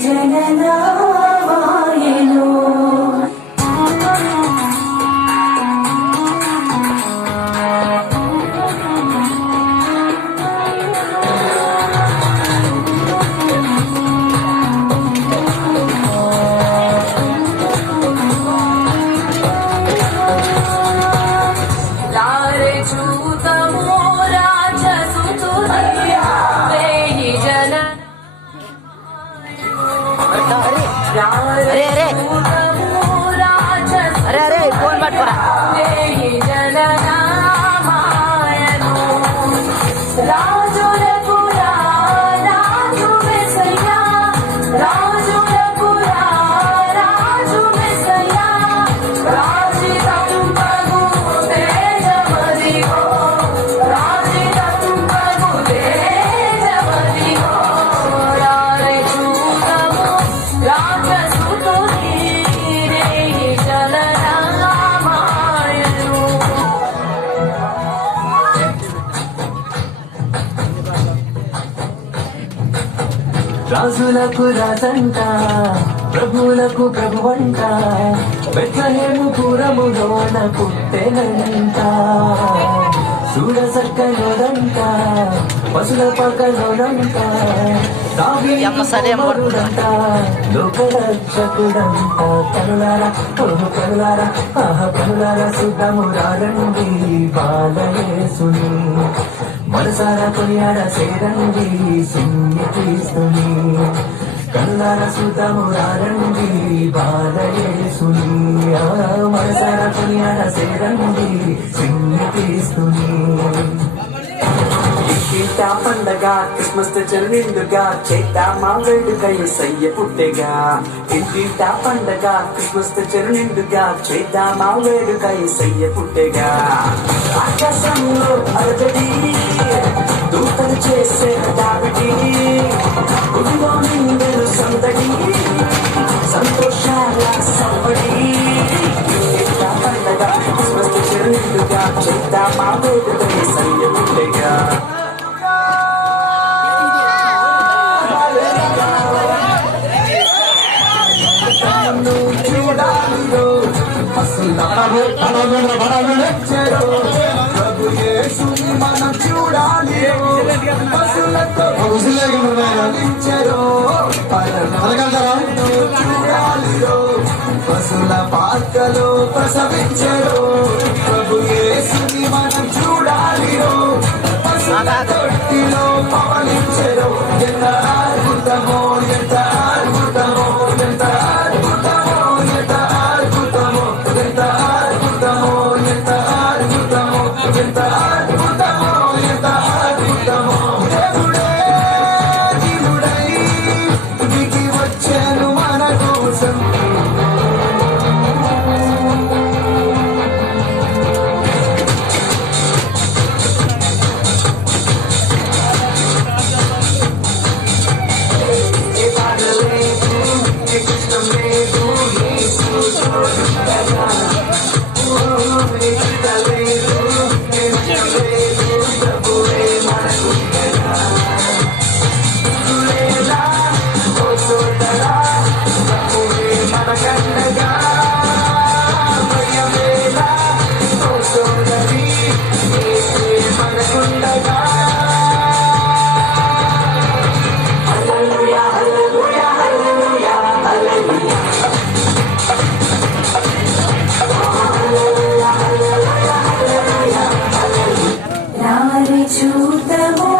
జననామాయణో अरे अरे अरे अरे फोन पట్టుకోరా రాజులకు రాజంట ప్రభువులకు ప్రభువంట బెత్లెహేము పురములోన పుట్టెనంట సూరసక్కలోదంట పశుల పక్కలోదంట దావీదుడంట లోకరక్షకుడంట కనులారా ఓహో కనులారా ఆహా కనులారా సుఖమురారండి బాలయేసుని మనసారా కొనియాడ సేరండి సిన్ని క్రీస్తుని కనులారా సుతమురారండి బాలయేసుని మనసారా కొనియాడ సేరండి సిన్ని క్రీస్తుని ఇంటింటా పండగ క్రిస్మస్ చెల్లిండుగా చేద్దామా వేడుక యేసయ్య పుట్టెగా ఇంటింటా పండగ క్రిస్మస్ చెల్లిండుగా చేద్దామా వేడుక యేసయ్య పుట్టెగా ఆకాశంలో అలజడి దూతలు చేసే దావిడి గుడిలో నిందెలు సందడి సంతోషాల సంబడి ఇంటింటా పండగ క్రిస్మస్ చెల్లిండుగా చేద్దామా వేడుక యేసయ్య పుట్టెగా ప్రభు యేసుని మనం చూడాలి పశులతో చూడాలి పశుల పాకలో ప్రసవించరు ప్రభు యేసుని మనం చూడాలి పశుల తొట్టిలో పవలించరు ఎంత అద్భుతమో ఎంత అద్భుతమో ఎంత అద్భుతమో ఎంత అద్భుతమో ఎంత అద్భుతమో ఎంత అద్భుతమో ఎంత అద్భుతమో ఎంత అద్భుతమో దేవుడే దేవుడై దిగి వచ్చాను మన కోసం